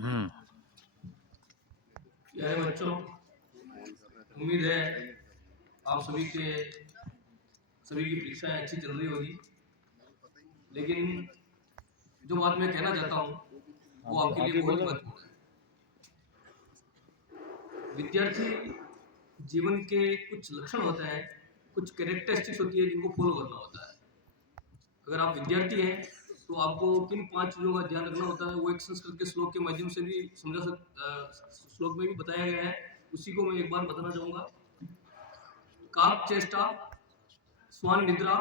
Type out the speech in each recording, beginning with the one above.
प्यारे बच्चों, उम्मीद है आप सभी की परीक्षाएं अच्छी चल रही होगी। लेकिन जो बात मैं कहना चाहता हूँ वो आपके लिए बहुत महत्वपूर्ण है। विद्यार्थी जीवन के कुछ लक्षण होते हैं, कुछ कैरेक्टरिस्टिक्स होती है जिनको फॉलो करना होता है। अगर आप विद्यार्थी हैं तो आपको किन 5 चीज़ों का ध्यान रखना होता है वो एक संस्कृत के श्लोक के माध्यम से भी श्लोक में भी बताया गया है। उसी को मैं एक बार बताना चाहूँगा। काक चेष्टा स्वान निद्रा,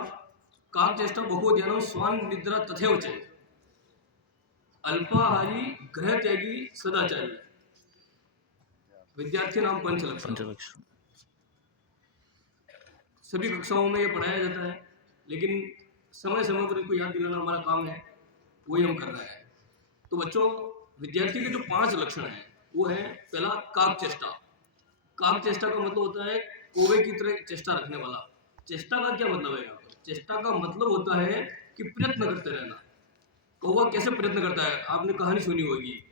काक चेष्टा बहु ध्यान स्वान निद्रा तथैव च, अल्पाहारी ग्रह त्यागी सदाचारी, विद्यार्थी नाम पंचलक्षण। सभी कक्षाओं में ये पढ़ाया जाता है, लेकिन समय समय पर इनको याद दिलाना हमारा काम है, वही हम कर रहे हैं। तो बच्चों, विद्यार्थी के जो 5 लक्षण हैं वो है, पहला काक चेष्टा। काक चेष्टा का मतलब होता है कौवे की तरह चेष्टा रखने वाला। चेष्टा का क्या मतलब है? चेष्टा का मतलब होता है कि प्रयत्न करते रहना। कौवा कैसे प्रयत्न करता है? आपने कहानी सुनी होगी,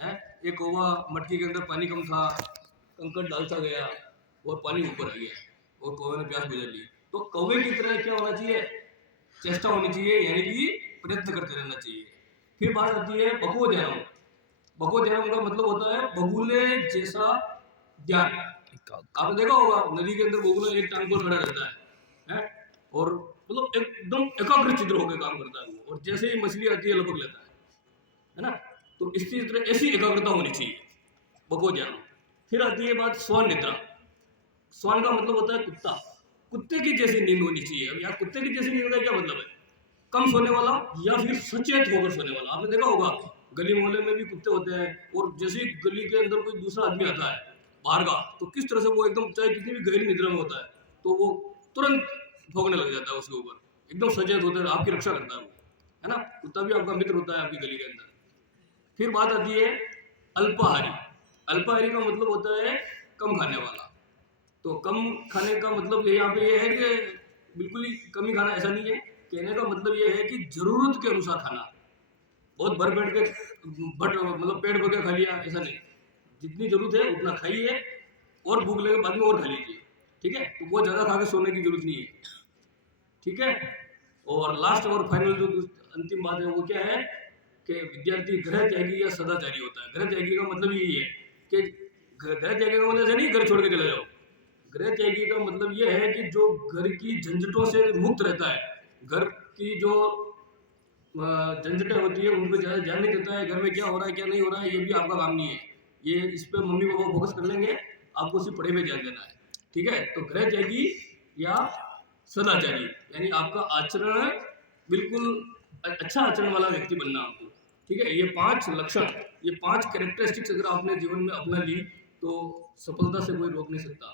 है? एक कौवा मटकी के अंदर पानी कम था, कंकड़ डालता गया और पानी ऊपर आ गया और कौवे ने प्यास बुझा ली। तो कौवे की तरह क्या होना चाहिए? चेष्टा होनी चाहिए, यानी कि प्रयत्न करते रहना चाहिए। फिर बात आती है बको ध्यान। बको ध्यान का मतलब होता है बगुले जैसा ध्यान। आपने देखा होगा नदी के अंदर बगुला एक टांग पर खड़ा रहता है? और मतलब एकदम एकाग्र चित्र होकर काम करता है वो, और जैसे ही मछली आती है लपक लेता है ना? तो इसी तरह ऐसी एकाग्रता होनी चाहिए, बको ध्यान। फिर आती है बात स्वान निद्रा। स्वान का मतलब होता है कुत्ता। कुत्ते की जैसी नींद होनी चाहिए। अब यार, कुत्ते की जैसी नींद का क्या मतलब है? कम सोने वाला या फिर सचेत होकर सोने वाला। आपने देखा होगा गली मोहल्ले में भी कुत्ते होते हैं, और जैसे ही गली के अंदर कोई दूसरा आदमी आता है बाहर का, तो किस तरह से वो एकदम, चाहे कितनी भी गहरी निद्रा में होता है, तो वो तुरंत भौंकने लग जाता है उसके ऊपर, एकदम सचेत होता है, आपकी रक्षा करता है वो, है ना? कुत्ता भी आपका मित्र होता है आपकी गली के अंदर। फिर बात आती है अल्पाहारी। अल्पाहारी का मतलब होता है कम खाने वाला। तो कम खाने का मतलब यहाँ पे ये है कि बिल्कुल ही कम ही खाना, ऐसा नहीं है। कहने का मतलब ये है कि जरूरत के अनुसार खाना। बहुत भर बैठ के मतलब पेट भर के खा लिया, ऐसा नहीं। जितनी जरूरत है उतना खाइए, और भूख लगे बाद में और खा लीजिए, ठीक है? तो बहुत ज़्यादा खा के सोने की जरूरत नहीं है, ठीक है? और लास्ट और फाइनल जो अंतिम बात है वो क्या है कि विद्यार्थी ग्रह त्यागी या सदाचारी होता है। ग्रह त्यागी का मतलब यही है कि ग्रह त्यागी का मतलब ऐसा नहीं घर छोड़ के चले जाओ। गृह त्यागी का मतलब यह है कि जो घर की झंझटों से मुक्त रहता है, घर की जो झंझटें होती है उन पर ज़्यादा ध्यान नहीं देता है, घर में क्या हो रहा है क्या नहीं हो रहा है ये भी आपका काम नहीं है। ये इस पर मम्मी पापा फोकस कर लेंगे, आपको सिर्फ पढ़ाई पे ध्यान देना है, ठीक है? तो गृह त्यागी या सदाचारी, यानी आपका आचरण बिल्कुल अच्छा आचरण वाला व्यक्ति बनना आपको, ठीक है? ये 5 लक्षण, ये 5 कैरेक्टरिस्टिक्स अगर आपने जीवन में अपना ली तो सफलता से कोई रोक नहीं सकता।